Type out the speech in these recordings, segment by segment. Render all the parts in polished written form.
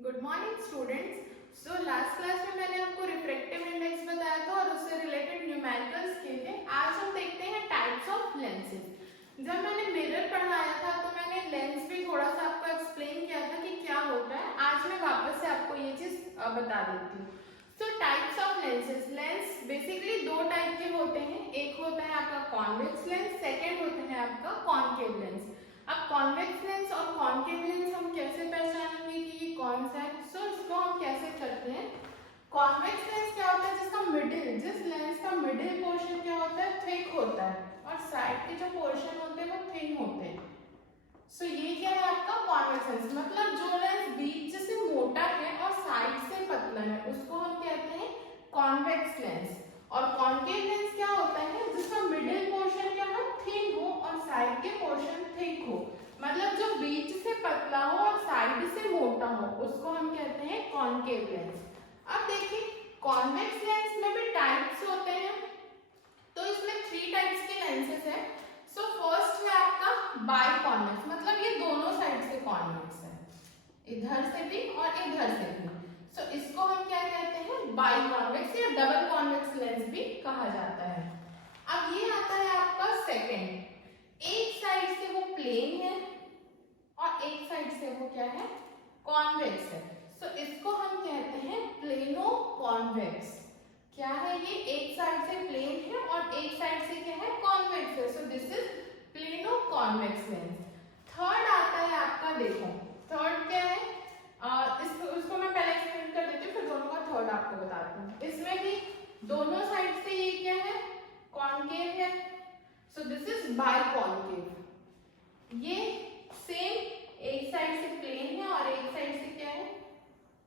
Good morning students. So last class में मैंने आपको रिफ्रैक्टिव इंडेक्स बताया था और उससे रिलेटेड न्यूमेरिकल्स किए थे। आज हम देखते हैं टाइप्स ऑफ लेंसेज। जब मैंने मिरर पढ़ाया था तो मैंने लेंस भी थोड़ा सा आपको एक्सप्लेन किया था कि क्या होता है। आज मैं वापस से आपको ये चीज बता देती हूँ। सो types of lenses, lens basically दो टाइप के होते हैं। एक होता है आपका कॉन्वेक्स लेंस, सेकेंड होता है आपका कॉनकेव लेंस। अब कॉन्वेक्स लेंस और कॉनकेव लेंस हम कैसे पहचानेंगे कि ये कौन सा है? सो इसको हम कैसे करते हैं, कॉन्वेक्स लेंस क्या होता है, जिसका मिडिल, जिस लेंस का मिडिल पोर्शन क्या होता है, थिक होता है और साइड के जो पोर्शन होते हैं वो थिन होते हैं। सो ये क्या है आपका कॉन्वेक्स लेंस, मतलब जो लेंस बीच से मोटा है और साइड से पतला है उसको हम कहते हैं कॉन्वेक्स लेंस। और कॉनकेव लेंस क्या होता है, जिसका मिडिल पोर्शन क्या हो, थिन हो और साइड के पोर्शन थिक हो, मतलब जो बीच से पतला हो और साइड से मोटा हो उसको हम कहते हैं कॉनकेव लेंस। अब देखिए कॉन्वेक्स लेंस में भी टाइप्स होते हैं, तो इसमें 3 टाइप्स के लेंसेज हैं। सो फर्स्ट है आपका बाई कॉन्वेक्स, मतलब ये दोनों साइड से कॉन्वेक्स है, इधर से भी और इधर से भी। सो इसको हम क्या कहते हैं, बाई कॉन्वेक्स या डबल कॉन्वेक्स लेंस भी कहा जाता है। अब ये आता है आपका सेकंड, एक साइड से वो प्लेन है और एक साइड से वो क्या है, कॉन्वेक्स है। सो इसको हम कहते हैं प्लेनो कॉन्वेक्स। क्या है ये, एक साइड से प्लेन है और एक साइड से क्या है, कॉन्वेक्स है। So this is plano convex lens. Third आता है आपका, देखो थर्ड क्या है, इसको मैं पहले एक्सप्लेन कर देती हूँ फिर दोनों का थर्ड आपको बताती हूँ। इसमें भी दोनों साइड से ये क्या है, कॉनकेव है। So this is by concave. ये सेम एक साइड से प्लेन है और एक साइड से क्या है,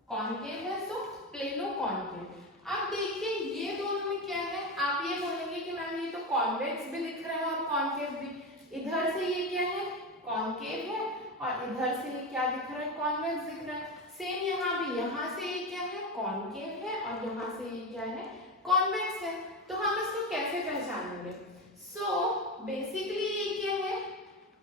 कॉनकेव है। सो प्लेनो कॉनकेव। अब देखिए ये दोनों में क्या है, आप ये बोलेंगे कि मैम ये तो कॉन्वेक्स भी दिख रहा है और कॉनकेव भी। इधर से ये क्या है, कॉनकेव है और इधर से ये क्या दिख रहा है, कॉन्वेक्स दिख रहा है। सेम यहाँ भी, यहाँ से ये क्या है, कॉनकेव है और यहाँ से ये क्या है, कॉन्वेक्स है। तो हम इसको कैसे पहचानेंगे? सो बेसिकली ये क्या है,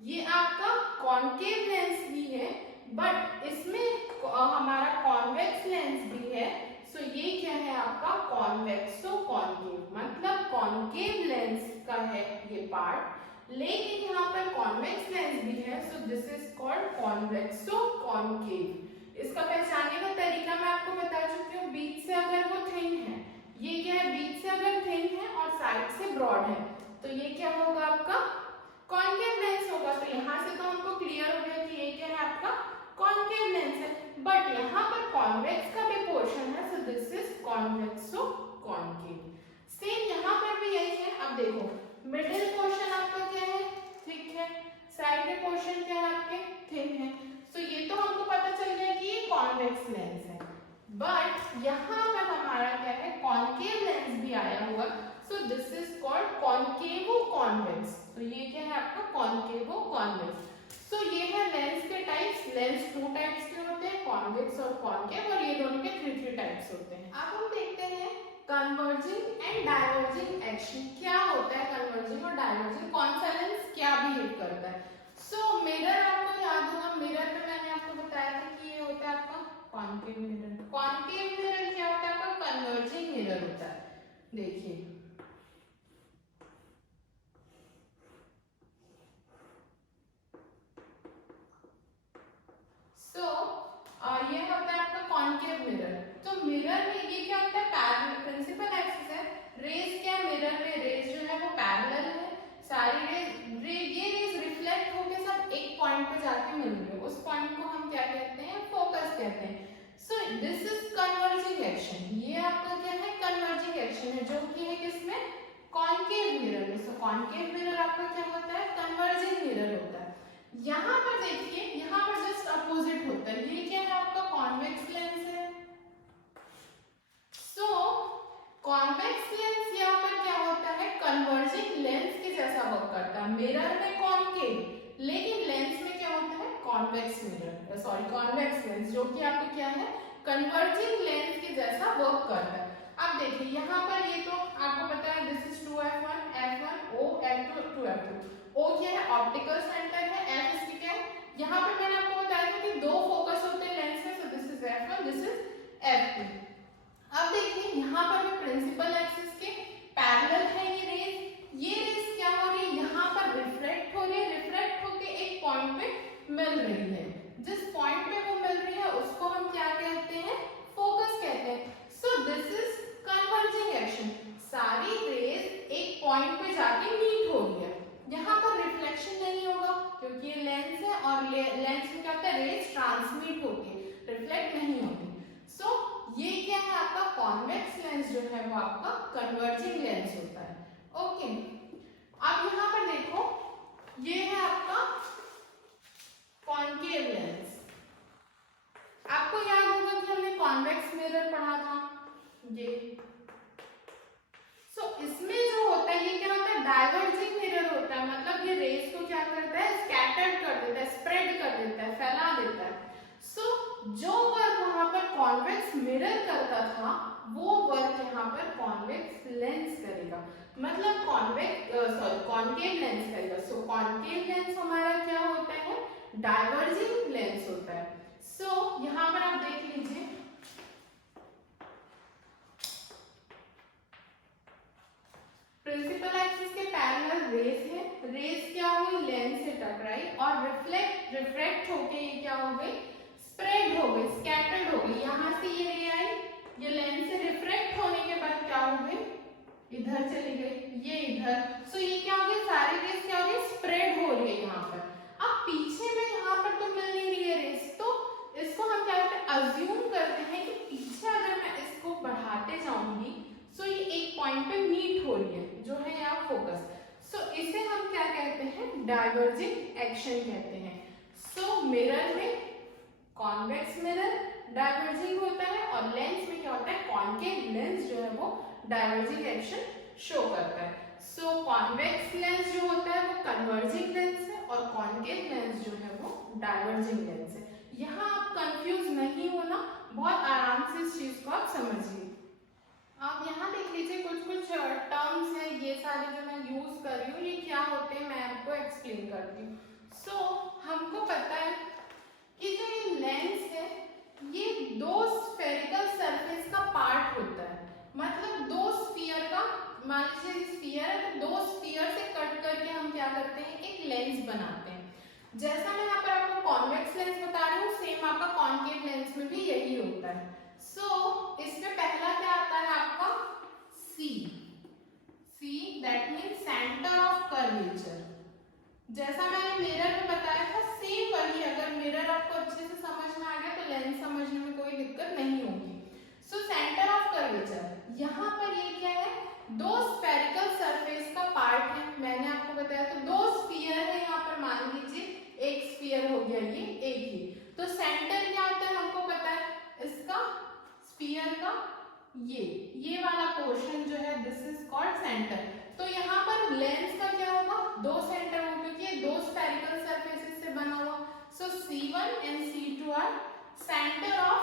ये आपका कॉनकेव लेंस भी है बट इसमें हमारा कॉन्वेक्स लेंस भी है। सो ये क्या है आपका कॉन्वेक्सो कॉनकेव, मतलब कॉनकेव लेंस का है ये पार्ट, लेकिन यहाँ पर कॉन्वेक्स लेंस भी है। So this is called कॉन्वेक्सो concave. इसका पहचानने का तरीका मैं आपको बता चुकी हूँ। बीच से अगर वो थिन है, ये क्या है, बीच से अगर थिन है और साइड से ब्रॉड है तो ये क्या होगा आपका कॉनकेव लेंस होगा। तो यहाँ से तो हमको क्लियर हो गया कि ये क्या है आपका कॉनकेव लेंस है, बट यहाँ पर कॉन्वेक्स का भी पोर्शन है। So this is कॉन्वेक्सो concave. Same यहाँ पर भी यही है। अब देखो मिडिल पोर्शन आपका क्या है, थिक है, साइड के पोर्शन क्या है आपके, थिन है। सो ये तो हमको पता चल गया कि ये कॉन्वेक्स लेंस है, बट यहाँ पर हमारा क्या है, कॉनकेव लेंस भी आया हुआ। So this is called कॉनकेवो convex. तो ये क्या है आपका कॉनकेवो कॉन्वेक्स। सो ये है लेंस के टाइप्स। लेंस 2 टाइप्स के होते हैं, कॉन्वेक्स और कॉनकेव, और ये दोनों के 3 टाइप्स होते हैं। अब हम देखते हैं कन्वर्जिंग एंड डाइवर्जिंग एक्शन। क्या होता है कन्वर्जिंग और डाइवर्जिंग, कौन सा लेंस क्या बिहेव करता है? सो मिरर आपको याद होगा, मिरर में मैंने आपको बताया था कि ये होता है आपका कॉनकेव मिरर। कॉनकेव मिरर क्या होता है आपका, कन्वर्जिंग मिरर होता है। देखिए ये होता है आपका कॉनकेव मिरर। तो मिरर में ये क्या होता है, पैरेलल प्रिंसिपल एक्सिस है। रेज क्या, मिरर में रेज जो है वो पैरेलल है, सारी ये रेज रिफ्लेक्ट होके सब एक पॉइंट पे जाके मिलेंगे, उस पॉइंट को हम क्या कहते हैं, फोकस कहते हैं। So this is converging action. ये आपका क्या है, कन्वर्जिंग एक्शन है, जो कि है किसमें, कॉनकेव मिरर में। सो कॉनकेव मिरर आपका क्या होता है, कन्वर्जिंग मिरर होता है। यहाँ पर देखिए, यहाँ पर जस्ट अपोजिट होता है। ये क्या है आपका कॉन्वेक्स लेंस है। सो कॉन्वेक्स लेंस यहाँ पर क्या होता है, कन्वर्जिंग लेंस के जैसा वर्क करता है। मिरर में कॉनकेव, लेकिन लेंस में क्या होता है, convex mirror, sorry convex lens, जो कि आपको क्या है, कन्वर्जिंग लेंस के जैसा वर्क करता है। अब देखिए यहाँ पर ये तो आपको पता है, this is 2f1 f1 o f2 2f2। O क्या है, ऑप्टिकल सेंटर है, F इसकी क्या है, यहाँ पे मैंने आपको बताया था कि 2 फोकस होते हैं लेंस में। सो दिस इज F है वो आपका कन्वर्जिंग लेंस होता है। ओके, अब यहाँ पर देखो, ये है आपका कॉन्केव लेंस। आपको याद होगा कि हमने कॉन्वेक्स मिरर पढ़ा था ये। इसमें जो होता है ये क्या होता है, डाइवर्जिंग मिरर होता है, मतलब ये रेस को क्या करता है, स्कैटर्ड कर देता है, स्प्रेड कर देता है, फैला देता है। जो वर्क वहां पर कॉन्वेक्स मिरर करता था वो वर्क यहाँ पर कॉन्वेक्स लेंस करेगा, मतलब कॉन्केव लेंस करेगा। कॉन्केव लेंस हमारा क्या होता है, डाइवर्जिंग लेंस होता है। यहाँ पर आप देख लीजिए, प्रिंसिपल एक्सिस के पैरेलल रेस है, रेस क्या हुई, लेंस से टकराई और रिफ्रैक्ट होके ये क्या हो गई, स्प्रेड हो गई, स्कैटर्ड हो गई। यहाँ से ये रे आई, ये लेंस से रिफ्रैक्ट होने के बाद क्या हो गई, इधर चली गई, ये इधर। ये क्या हो गई, सारी रेस क्या हो गई, स्प्रेड हो रही है यहाँ पर। अब पीछे में यहाँ पर तो मिल नहीं रही है रेस, तो इसको हम क्या करते हैं, अज्यूम करते हैं कि पीछे अगर मैं इसको बढ़ाते जाऊंगी तो ये एक पॉइंट पे मीट हो रही है, जो है यहाँ फोकस। इसे हम क्या कहते हैं, डाइवर्जिंग एक्शन कहते हैं। मिरर में कॉन्वेक्स मिरर डाइवर्जिंग होता है और लेंस में क्या होता है, कॉन्केव लेंस जो है वो डाइवर्जिंग एक्शन शो करता है। कॉन्वेक्स लेंस जो होता है वो कन्वर्जिंग लेंस है और कॉन्केव लेंस जो है वो डाइवर्जिंग लेंस है। यहाँ आप कंफ्यूज नहीं होना, बहुत आराम से इस चीज को आप समझिए। आप यहाँ देख लीजिए, कुछ टर्म्स है, ये सारे जो मैं यूज कर रही हूँ ये क्या होते हैं मैं आपको एक्सप्लेन करती हूँ। हमको पता है कि जो ये लेंस है ये दो स्फेरिकल सरफेस का पार्ट होता है, मतलब दो स्फीयर का, मान लीजिए स्फीयर है तो दो स्फीयर से कट करके हम क्या करते हैं, एक लेंस बनाते हैं। जैसा मैं यहाँ पर आपको कॉन्वेक्स लेंस बता रही हूँ, सेम आपका कॉन्केव लेंस में भी यही होता है। इसमें पहला क्या आता है आपका C, that means centre of curvature. जैसा मैंने मिरर में बताया था सेम वही, अगर मिरर आपको अच्छे से समझ में आ गया तो लेंस समझने में कोई दिक्कत नहीं होगी। सेंटर ऑफ कर्वेचर, यहाँ पर ये क्या है, दो स्फेरिकल सरफेस का पार्ट है, मैंने आपको बताया। तो दो स्फीयर है यहाँ पर, मान लीजिए एक स्फीयर हो गया ये, एक ही। तो सेंटर क्या होता है हमको पता है, इसका स्फीयर का ये वाला पोर्शन जो है दिस इज कॉल्ड सेंटर। तो यहाँ पर लेंस का क्या होगा, दो सेंटर होगा क्योंकि ये दो स्फेरिकल सरफेसेस से बना हुआ। C1 and C2 are center of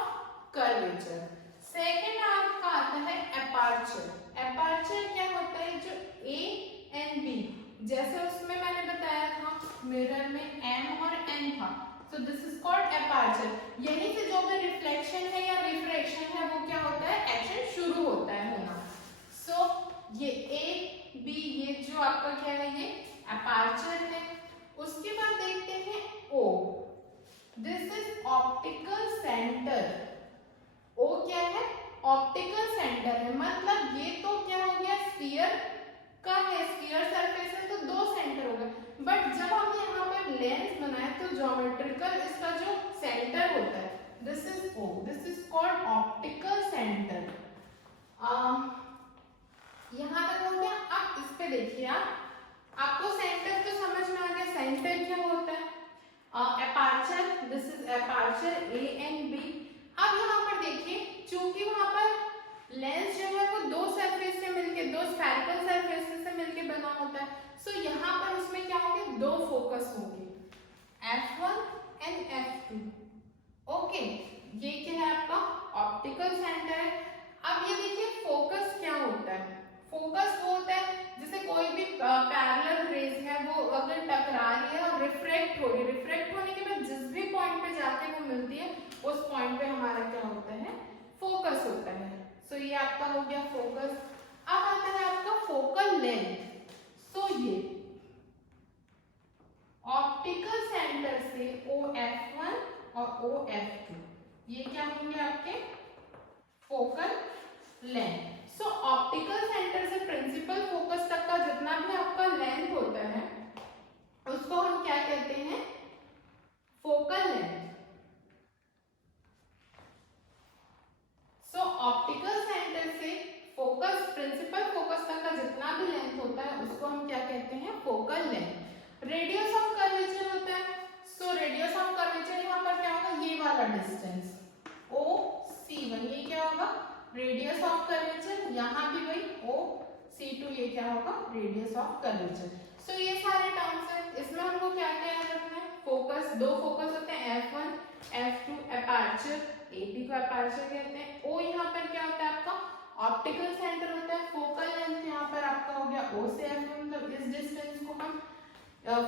curvature. Second आपका आता है एपर्चर। एपर्चर क्या होता है, जो A and B, जैसे उसमें मैंने बताया था मिरर में M और N था, so this is called aperture। यहीं से जो भी रिफ्लेक्शन है या रिफ्रैक्शन है वो क्या होता है, एक्शन शुरू होता है होना। ये A B, ये जो आपका क्या है, ये एपर्चर है। उसके बाद देखते हैं O, this is optical centre. O क्या है, ऑप्टिकल सेंटर है, मतलब ये तो क्या हो गया, स्फीयर का है, स्फीयर सरफेस है तो दो सेंटर हो गए। बट जब हमने यहाँ पर लेंस बनाया तो ज्योमेट्रिकल इसका जो सेंटर होता है this is O, this is called optical centre. यहाँ तक हो गया। अब इस पे देखिए आपको सेंटर तो समझ में आ गया, सेंटर क्या होता है, aperture, this is aperture A and B। अब यहाँ पर देखिए, चूंकि वहां पर लेंस जो है वो दो सरफेस से मिलके, दो स्फेरिकल सरफेस से मिलके बना होता है, यहाँ पर उसमें क्या होंगे, दो फोकस होंगे, F1 एंड F2। ओके, ये क्या है आपका ऑप्टिकल सेंटर है। अब ये देखिए फोकस क्या होता है, फोकस वो होता है जैसे कोई भी पैरेलल रेज है वो अगर टकरा रही है और रिफ्रैक्ट हो रही है, रिफ्रैक्ट होने के बाद जिस भी पॉइंट पे जाके वो मिलती है उस पॉइंट पे हमारा क्या होता है, फोकस होता है। ये आपका हो गया फोकस। अब आता है आपका फोकल लेंथ। ये ऑप्टिकल सेंटर से OF1 और OF2 ये क्या होंगे आपके फोकल लेंथ। ऑप्टिकल सेंटर से प्रिंसिपल फोकस तक का जितना भी आपका लेंथ होता है उसको हम क्या कहते हैं, फोकल लेंथ। ऑप्टिकल सेंटर से फोकस होगा रेडियस ऑफ कर्वेचर, यहाँ भी वही O C2 ये क्या होगा रेडियस ऑफ कर्वेचर। सो ये सारे टर्म्स हैं, इसमें हमको क्या क्या याद रखना है, फोकस, दो फोकस होते हैं F1 F2, अपर्चर AP को अपर्चर कहते हैं, O यहाँ पर क्या होता है आपका ऑप्टिकल सेंटर होता है, फोकल लेंथ यहाँ पर आपका हो गया O से F1, मतलब इस डिस्टेंस को हम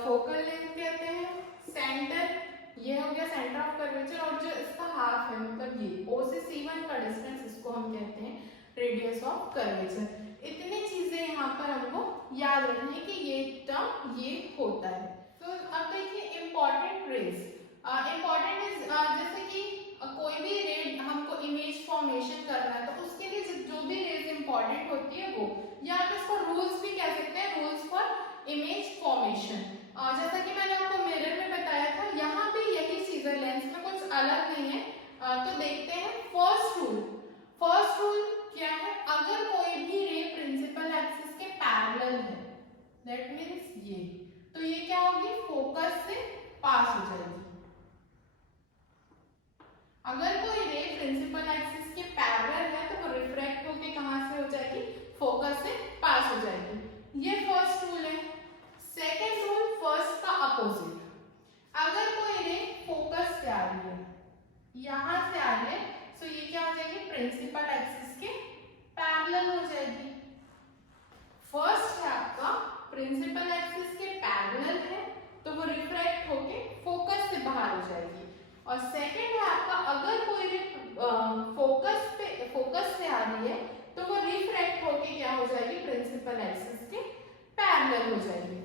फोकल लेंथ कहते हैं, सेंटर ये हो गया सेंटर ऑफ कर्वेचर, और जो इसका हाफ है मतलब ये O से C1 का डिस्टेंस इसको हम कहते हैं रेडियस ऑफ कर्वेचर। इतनी चीजें यहाँ पर हमको याद रखनी है कि ये टर्म ये होता है। तो अब देखिए इम्पोर्टेंट रेज, इम्पोर्टेंट इज जैसे कि कोई भी रे हमको इमेज फॉर्मेशन करना है तो उसके लिए जो भी रेज इम्पोर्टेंट होती है वो, या आप इसको रूल्स भी कह सकते हैं, रूल्स फॉर इमेज फॉर्मेशन। जैसा कि मैंने आपको मिरर में बताया था, यहाँ भी यही चीज है, लेंस में कुछ अलग नहीं है। तो देखते हैं फर्स्ट रूल, फर्स्ट रूल क्या है, अगर कोई भी रे प्रिंसिपल एक्सिस के पैरेलल है, दैट मींस ये, तो ये क्या होगी फोकस से पास हो जाएगी। अगर कोई रे प्रिंसिपल एक्सिस के पैरेलल है तो वो रिफ्रैक्ट होके कहां से हो जाएगी, फोकस से पास हो जाएगी। ये फर्स्ट रूल है। सेकंड रूल फर्स्ट का अपोजिट, अगर कोई रे फोकस से आ रही है, यहां से आ रही है, तो ये क्या हो जाएगी प्रिंसिपल एक्सिस के पैरेलल हो जाएगी। फर्स्ट है आपका प्रिंसिपल एक्सिस के पैरेलल है तो वो रिफ्रैक्ट होके फोकस से बाहर हो जाएगी। और सेकंड है आपका अगर कोई रे फोकस से आ रही है तो वो रिफ्रैक्ट होके क्या हो जाएगी प्रिंसिपल एक्सिस के पैरेलल हो जाएगी।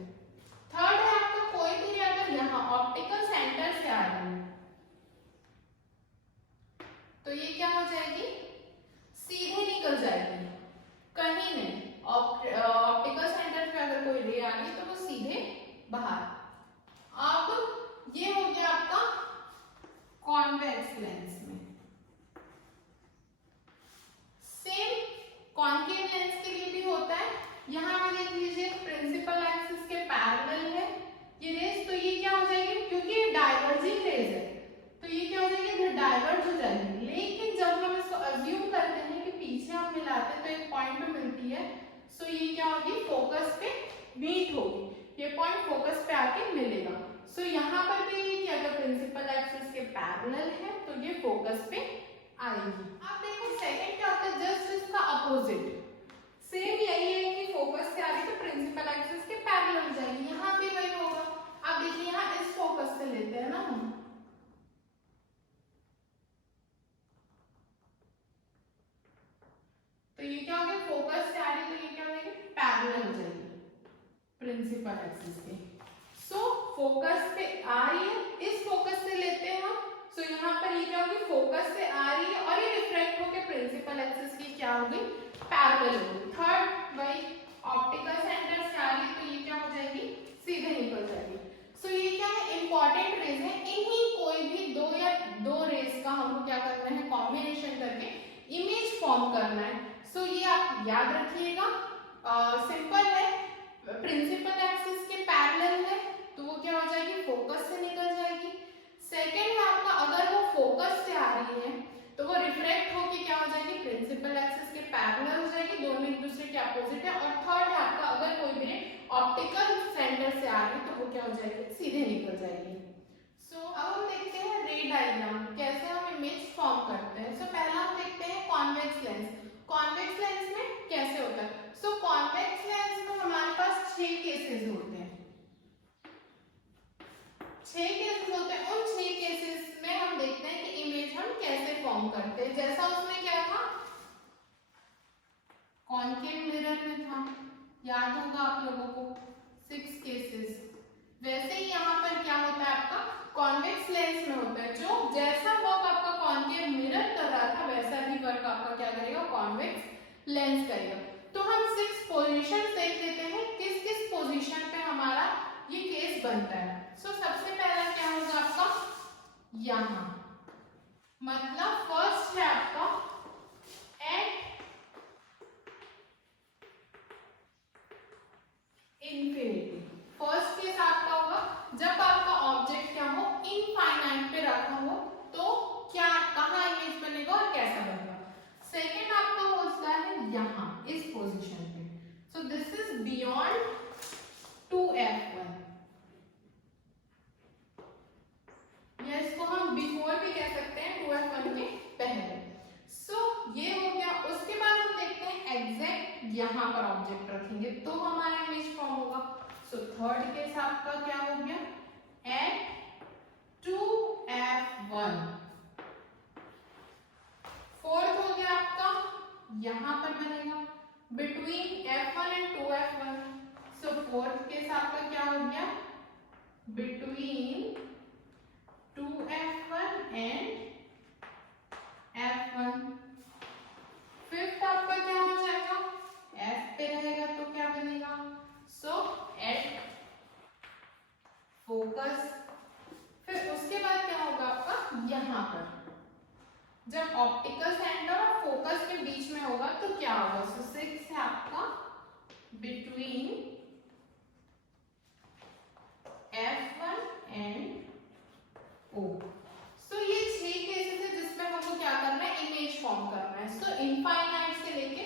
थर्ड है आपका कोई भी रे अगर यहाँ ऑप्टिकल सेंटर से आ रही है तो ये क्या हो जाएगी सीधे निकल जाएगी, कहीं नहीं, ऑप्टिकल सेंटर पे अगर कोई रे आ गई तो वो सीधे बाहर। अब ये हो गया आपका कॉन्वेक्स लेंस में। सेम कॉन्केव लेंस के लिए भी होता है, यहाँ पे देख लीजिए प्रिंसिपल एक्सिस के पैरेलल है ये रेज, तो ये क्या हो जाएगी क्योंकि डाइवर्जिंग रेज है तो ये क्या हो जाएगी डाइवर्ज हो जाएगी। लेकिन जब हम इसको अज्यूम करते हैं कि पीछे हम मिलाते हैं तो एक पॉइंट पे मिलती है, सो ये क्या होगी फोकस पे मीट होगी, ये पॉइंट फोकस पे आके मिलेगा। सो यहाँ पर भी कि अगर प्रिंसिपल एक्सिस के पैरेलल है तो ये फोकस पे आएगी। अब देखो सेकंड क्या होता है, जस्ट इसका अपोजिट, सेम यही है कि फोकस से आ रही तो प्रिंसिपल एक्सिस के पैरेलल हो जाएगी, यहाँ भी वही होगा। अब देखिए यहाँ इस फोकस से लेते हैं ना हम, तो ये क्या हो गया फोकस से आ रही तो ये क्या हो जाएगी पैरेलल हो जाएगी प्रिंसिपल एक्सिस के। सो फोकस पे आ रही है, इस फोकस से लेते हैं हम, सो यहाँ पर ये क्या होगी फोकस से आ रही है और ये रिफ्लेक्ट होकर प्रिंसिपल एक्सिस की क्या होगी पैरेलल होगी। थर्ड भाई ऑप्टिकल सेंटर से आ रही है तो ये क्या हो जाएगी सीधे निकल जाएगी। सो ये क्या है इंपॉर्टेंट रेज है, इन्हीं कोई भी दो रेज का हमको क्या करना है कॉम्बिनेशन करके इमेज फॉर्म करना है। सो ये आप याद रखिएगा, सिंपल है, प्रिंसिपल एक्सिस के पैरेलल है तो वो क्या हो जाएगी फोकस से निकल जाएगी। सेकंड है आपका अगर वो फोकस से आ रही है तो वो रिफ्लेक्ट होके क्या हो जाएगी प्रिंसिपल एक्सिस के पैरेलल हो जाएगी, दोनों एक दूसरे के अपोजिट है। और थर्ड है आपका अगर कोई भी ऑप्टिकल सेंटर से आ रही है तो वो क्या हो जाएगी सीधे निकल जाएगी। सो अब हम देखते हैं रे डायग्राम कैसे हम इमेज फॉर्म करते हैं। सो पहला हम देखते हैं कॉन्वेक्स लेंस। कॉन्वेक्स लेंस में कैसे होता है, सो कॉन्वेक्स लेंस में हमारे पास 6 केसेस होते हैं, 6 केसेस होते हैं। उन 6 केसेस में हम देखते हैं कि इमेज हम कैसे फॉर्म करते हैं। जैसा उसमें क्या था कॉन्केव मिरर में था, याद होगा आप लोगों को 6 केसेस, वैसे ही यहाँ पर क्या होता है आपका कॉन्वेक्स लेंस में होता है। जो जैसा वर्क आपका कॉन्केव मिरर कर रहा था वैसा ही वर्क आपका क्या करेगा कॉन्वेक्स लेंस करेगा। तो हम 6 पोजीशन देख लेते हैं किस किस पोजीशन पे हमारा ये केस बनता है। सो सबसे पहला क्या होगा आपका यहाँ, मतलब फर्स्ट है आपका एट इन्फिनिटी। फर्स्ट केस आपका होगा जब आपका ऑब्जेक्ट क्या हो इनफाइनाइट पे रखा हो तो क्या कहाँ इमेज बनेगा और कैसा बनेगा। बियॉन्ड 2f1, या इसको हम बिफोर भी कह सकते हैं 2f1 के पहले। सो ये हो गया। उसके बाद हम देखते हैं एग्जैक्ट यहाँ पर ऑब्जेक्ट रखेंगे तो हमारा इमेज फॉर्म होगा। सो थर्ड केस आपका क्या हो गया, एट 2f1। फोर्थ हो गया आपका यहाँ पर बनेगा between f1 and 2f1। So fourth case आपका क्या हो गया, between 2f1 and f1। Fifth आपका क्या हो जाएगा, f पे रहेगा तो क्या बनेगा, सो एट फोकस। फिर उसके बाद क्या होगा आपका, यहाँ पर जब ऑप्टिकल सेंटर और फोकस के बीच में होगा तो क्या होगा, सो सिक्स है आपका बिटवीन f1 एंड o। सो ये 6 केसेस है जिसमें हमको क्या करना है, इमेज फॉर्म करना है। सो इनफाइनाइट से लेके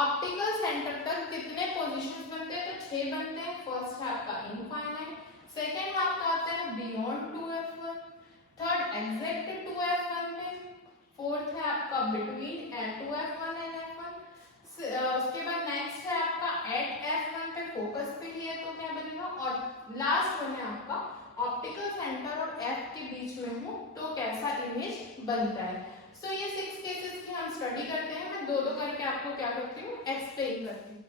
ऑप्टिकल सेंटर तक कितने पोजीशंस बनते हैं, तो 6 बनते हैं। फर्स्ट है आपका इनफाइनाइट, सेकंड आपका आता है beyond 2f1, third exact 2f1 में, फोर्थ है आपका बिटवीन 2f1 एंड f1। उसके बाद नेक्स्ट है आपका एट f1 पे, फोकस पे ही है तो क्या बनेगा, और लास्ट वन है आपका ऑप्टिकल सेंटर और f के बीच में हो तो कैसा इमेज बनता है। सो ये 6 केसेस की हम स्टडी करते हैं। मैं दो दो करके आपको क्या करती हूँ, एक्सप्लेन करती हूँ।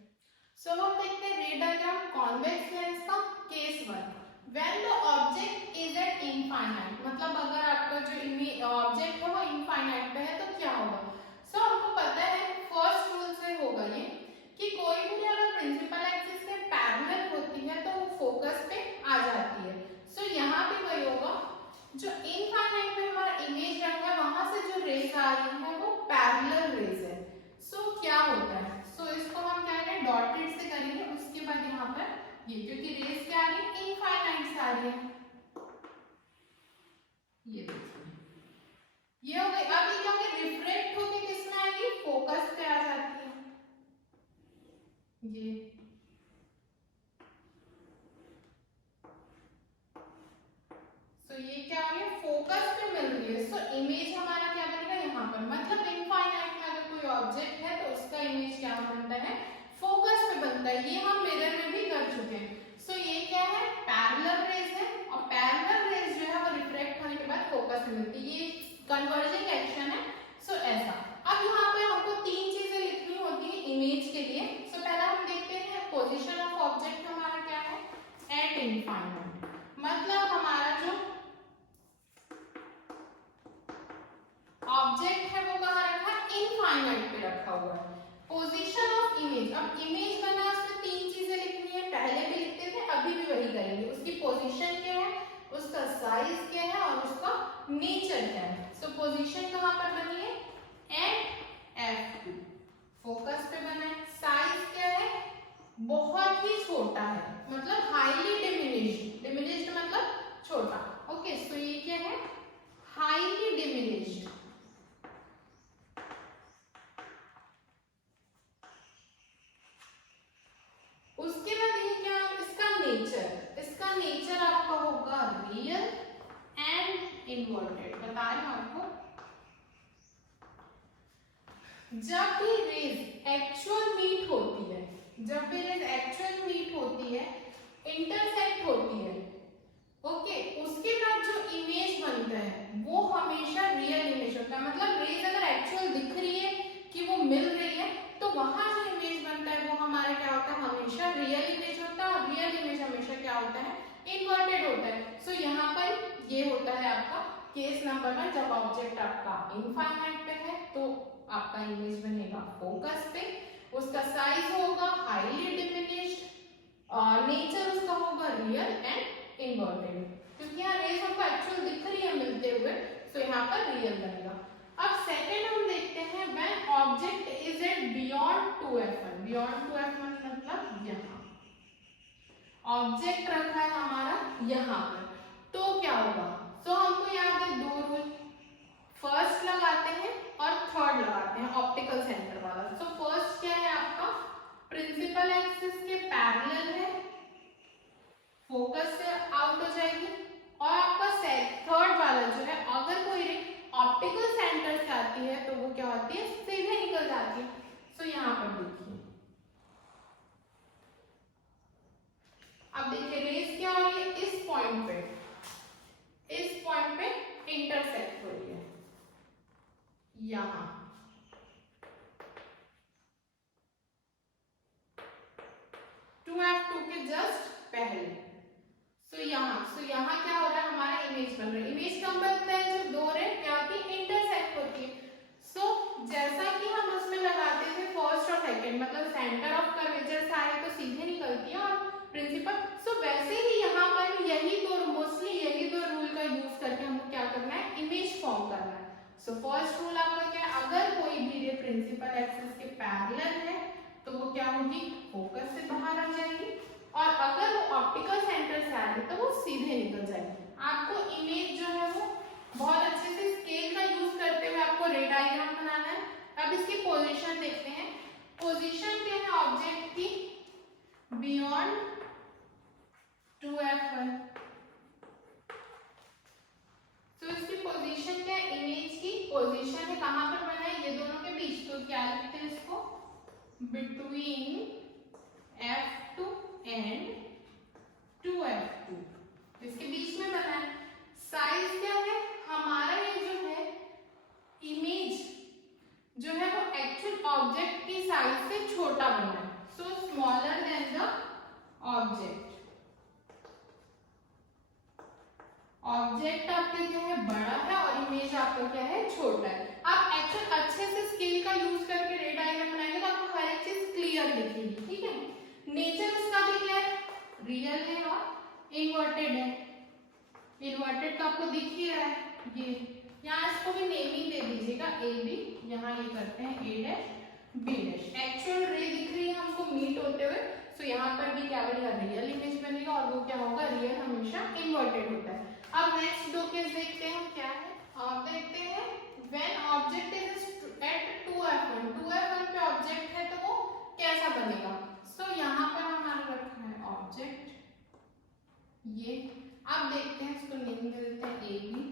सो हम देखते हैं रे डायग्राम कॉन्वेक्स लेंस का case 1। When the object is eight infinite, मतलब अगर आपका जो ऑब्जेक्ट है वो इनफाइनाइट पे है तो क्या होगा। सो हमको पता है फर्स्ट रूल से होगा ये कि कोई भी अगर प्रिंसिपल एक्सिस के पैरेलल होती है तो वो फोकस पे आ जाती है। सो यहाँ पे वही होगा, जो इनफाइनाइट में हमारा इमेज रखा है वहां से जो रेज आ रही है वो पैरेलल रेज है। सो क्या होता है, सो इसको हम क्या करें, डॉटेड से करेंगे। उसके बाद यहाँ पर ये क्योंकि रेज क्या आ रही है, इनफाइनाइट से आ रही है, ये देखिए ये हो गई। अब ये क्या होगी, रिफ्लेक्ट होके किसमें आएगी, फोकस पे आ जाती है। ये ये क्या हो गया, फोकस पे मिल रही है। सो इमेज हमारा क्या बनेगा यहाँ पर, मतलब इनफाइनाइट में अगर कोई ऑब्जेक्ट है तो उसका इमेज क्या बनता है, फोकस पे बनता है। ये हम मिरर में भी कर चुके हैं। सो ये क्या है, पैरेलल रेज है, और पैरेलल रेज जो है वो रिफ्लेक्ट होने के बाद फोकस में मिलती है। ये कन्वर्जिंग एक्शन है। सो ऐसा। अब यहाँ पे हमको 3 चीजें लिखनी होती है इमेज के लिए। सो पहला हम देखते हैं पोजीशन ऑफ ऑब्जेक्ट हमारा क्या है, एट इनफाइनाइट, मतलब हमारा जो ऑब्जेक्ट है वो कहाँ रखा है, इनफाइनाइट पे रखा हुआ है। पोजीशन ऑफ इमेज, अब इमेज बना उसमें 3 चीजें लिखनी है, पहले भी लिखते थे अभी भी वही करेंगे। उसकी पोजीशन क्या है, उसका साइज क्या है और उसका नेचर क्या है। सो पोजीशन कहाँ पर बनी है, एट f2, फोकस पे बना है। साइज क्या है, बहुत ही छोटा है, मतलब हाईली डिमिनिश्ड, डिमिनिश्ड मतलब छोटा। ओके, सो ये क्या है, हाईली डिमिनिश्ड। उसके बाद ये क्या, इसका नेचर, इसका नेचर आपका होगा रियल एंड इन्वर्टेड। बता रहे हैं आपको, जब भी रेज एक्चुअल मीट होती है, जब भी रेज एक्चुअल मीट होती है, इंटरसेक्ट होती है, ओके, उसके बाद जो इमेज बनता है वो हमेशा रियल इमेज होता है। मतलब रेज अगर एक्चुअल दिख रही है कि वो मिल रही है तो वहां जो इमेज बनता है वो हमारा क्या होता है, हमेशा रियल इमेज होता है। और रियल इमेज हमेशा क्या होता है, इन्वर्टेड होता है। सो यहाँ पर ये होता है आपका केस नंबर 1, जब ऑब्जेक्ट आपका इनफाइनाइट पे है तो आपका इमेज बनेगा फोकस पे, उसका साइज होगा हाईली डिमिनिश्ड, नेचर उसका होगा रियल एंड इन्वर्टेड। क्योंकि यहाँ रेज हमको एक्चुअल दिख रही है मिलते हुए, सो यहाँ पर रियल बनेगा। अब सेकेंड हम देखते हैं, when object is at beyond 2f1, beyond 2f1 मतलब यहाँ ऑब्जेक्ट रखा है हमारा यहाँ पर, तो क्या होगा। सो हमको याद है 2 रूल, फर्स्ट लगाते हैं और थर्ड लगाते हैं, ऑप्टिकल सेंटर वाला। सो फर्स्ट क्या है आपका, प्रिंसिपल एक्सिस के पैरेलल है, फोकस से आउट हो जाएगी। और आपका थर्ड वाला जो है, अगर कोई रे ऑप्टिकल सेंटर से आती है तो वो क्या होती है, सीधे निकल जाती है। सो यहाँ पर देखिए, अब देखिए रेस क्या हो रही है, इस पॉइंट पे इंटरसेक्ट हो रही है यहाँ। 2f2 के जस्ट पहले। सो यहाँ क्या हो रहा है, हमारा इमेज बन रहा है। इमेज कब बनता है, जब दो रे क्या होती है, इंटरसेक्ट होती है। सो जैसा कि हम उसमें लगाते थे फर्स्ट और सेकंड, मतलब सेंटर ऑफ कर्वेचर से आए तो सीधे निकलती है और प्रिंसिपल। सो वैसे ही यहाँ पर यही दो रूल का यूज करके हमको क्या करना है, इमेज फॉर्म करना है। सो फर्स्ट रूल आपका क्या है, अगर कोई भी रे प्रिंसिपल एक्सिस के पैरेलल है तो वो क्या होगी, फोकस से बाहर आ जाएगी। और अगर वो ऑप्टिकल सेंटर से आ रही है तो वो सीधे निकल जाएगी। आपको इमेज जो है वो बहुत अच्छे से स्केल का यूज करते हुए आपको रे डायग्राम बनाना है। अब इसकी पोजीशन देखते हैं। पोजीशन क्या है ऑब्जेक्ट की, बियॉन्ड 2f1। तो इसकी पोजीशन क्या है, इमेज की पोजीशन है, कहां पर बना है, ये दोनों के बीच। तो क्या लिखते हैं इसको, बिटवीन f2 एंड 2f2, इसके बीच में बना है। साइज क्या है हमारा, ये जो है इमेज जो है वो एक्चुअल ऑब्जेक्ट की साइज से छोटा बना है। So smaller than the object. Object आपका क्या है, बड़ा है और इमेज आपका क्या है, छोटा है। आप एक्चुअल अच्छे से स्केल का यूज करके रे डायग्राम बनाएंगे तो आपको हर एक चीज क्लियर दिखेगी, ठीक है। नेचर उसका भी क्या है, रियल है और इन्वर्टेड है। इन्वर्टेड तो आपको दिख ही रहा है, ये यहाँ इसको भी नेमिंग दे दीजिएगा, ए बी, यहाँ ये करते हैं ए डैश बी डैश। एक्चुअल रे दिख रही है हमको मीट होते हुए, सो यहाँ पर भी क्या बनेगा, रियल इमेज बनेगा। और वो क्या होगा, रियल हमेशा इन्वर्टेड होता है। अब नेक्स्ट दो केस देखते हैं क्या है। आप देखते हैं when object is eight 2f1, 2f1 पे ऑब्जेक्ट है तो वो कैसा बनेगा। सो यहाँ पर हमारा रखा है ऑब्जेक्ट, ये अब देखते हैं, इसको नेम दे देते हैं ए बी।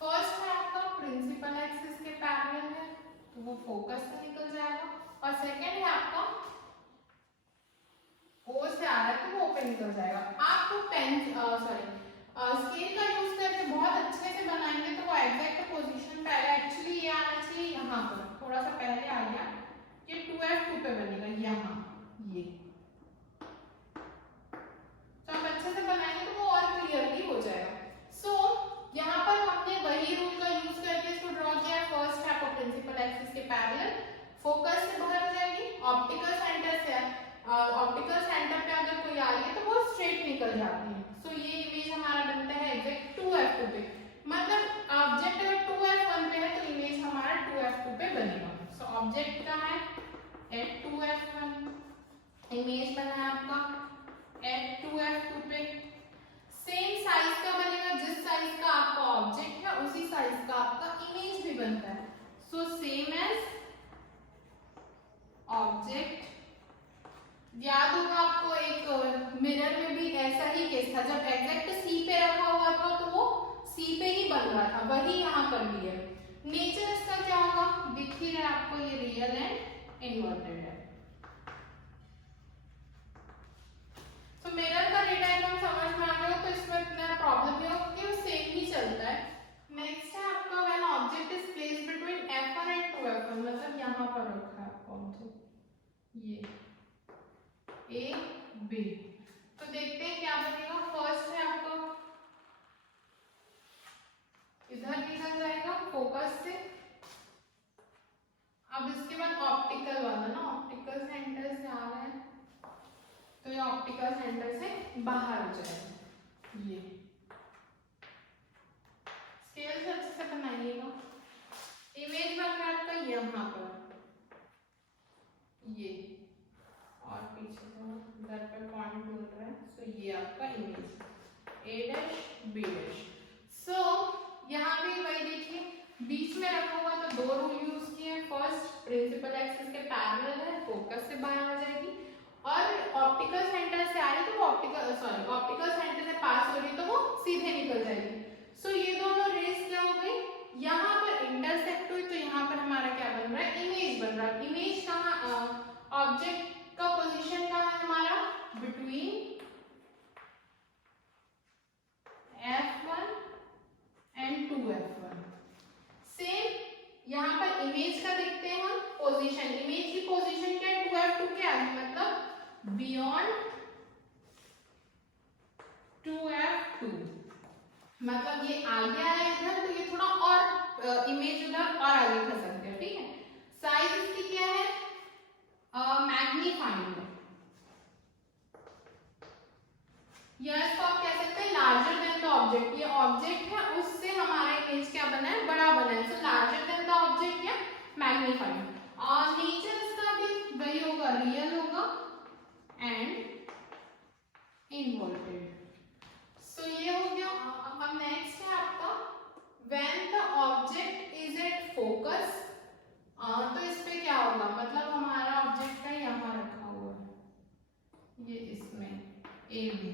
फर्स्ट है आपका प्रिंसिपल एक्सिस के पैरेलल है तो वो फोकस से निकल जाएगा। और सेकंड है आपका ओ से आ रहा है तो वो ओपन निकल जाएगा। आपको पेन स्केल का यूज करके बहुत अच्छे से बनाएंगे तो वो एग्जैक्ट पोजीशन पे आएगा। एक्चुअली ये आना चाहिए यहाँ पर, थोड़ा सा पहले आ गया, ये 2f2 पे बनेगा यहाँ, ये तो आप अच्छे से बनाएंगे तो वो और क्लियरली हो जाएगा। सो यहाँ पर हमने वही रूल का यूज करके इसको ड्रॉ किया। फर्स्ट है आपको प्रिंसिपल एक्सिस के पैरेलल, फोकस से बाहर हो जाएगी, ऑप्टिकल सेंटर से ऑप्टिकल सेंटर पे अगर कोई आ रही है तो वो स्ट्रेट निकल जाती है। सो ये इमेज हमारा बनता है एग्जैक्ट 2f2 पे, मतलब ऑब्जेक्ट अगर 2f1 पे है तो इमेज हमारा 2f2 पे बनेगा। सो ऑब्जेक्ट कहाँ है, एट 2f1, इमेज बना है आपका एट 2f2 पे। सेम साइज का बनेगा, जिस साइज का आपका ऑब्जेक्ट है उसी साइज का आपका इमेज भी बनता है। So same as object. याद होगा आपको एक मिरर में भी ऐसा ही केस था, जब एग्जैक्ट सी पे रखा हुआ था तो वो सी पे ही बन रहा था, वही यहाँ पर भी है। नेचर इसका क्या होगा, दिख ही रहा है आपको, ये रियल एंड इन्वर्टेड है। तो मिरर का रे डायग्राम समझ में आ गया तो इसमें इतना प्रॉब्लम नहीं होगा क्योंकि वो सेम ही चलता है। नेक्स्ट है आपका when object is placed between f1 and 2f1, मतलब यहाँ पर रखा है ऑब्जेक्ट, ये ए बी। तो देखते हैं क्या बनेगा। फर्स्ट है आपको इधर निकल जाएगा फोकस से। अब इसके बाद ऑप्टिकल वाला ना, ऑप्टिकल सेंटर से आ रहा है तो ये ऑप्टिकल सेंटर से बाहर हो जाएगा। ये स्केल से अच्छे से बनाइएगा। इमेज बन रहा है आपका यहाँ पर, ये और पीछे इधर पे पॉइंट बोल रहा है। सो ये आपका image A dash B dash. सो यहाँ भी वही देखिए, बीच में रखा हुआ तो दो रूल यूज किए। फर्स्ट प्रिंसिपल एक्सिस के पैरेलल है, फोकस से बाहर आ जाएगी। और ऑप्टिकल सेंटर से आ रही तो वो ऑप्टिकल सेंटर से पास हो रही तो वो सीधे निकल जाएगी। सो ये दोनों रेस क्या हो गई, यहाँ पर इंटरसेक्ट हुई तो यहाँ पर हमारा क्या बन रहा है, इमेज बन रहा है। इमेज कहाँ, ऑब्जेक्ट का पोजीशन कहाँ है हमारा, between F1 and 2F1। Same यहाँ पर इमेज का देखते हैं हम पोजीशन, इमेज की पोजीशन क्या है, 2F2 के आगे, मतलब बियॉन्ड 2F2, मतलब ये आगे आया इधर तो ये थोड़ा और इमेज उधर और आगे खसक गया, ठीक है। साइज इसकी क्या है, मैग्नीफाइंग, या इसको आप कह सकते हैं लार्जर देन द ऑब्जेक्ट। ये ऑब्जेक्ट है उससे हमारा इमेज क्या बना है, बड़ा बना है। सो लार्जर देन द ऑब्जेक्ट या मैग्नीफाइंग। और नेचर इसका भी वही होगा, रियल होगा एंड इनवर्टेड। सो ये हो गया। अब नेक्स्ट है आपका when the object is at focus. तो इस पे क्या होगा, मतलब हमारा ऑब्जेक्ट है यहाँ रखा हुआ है, ये इसमें ए बी,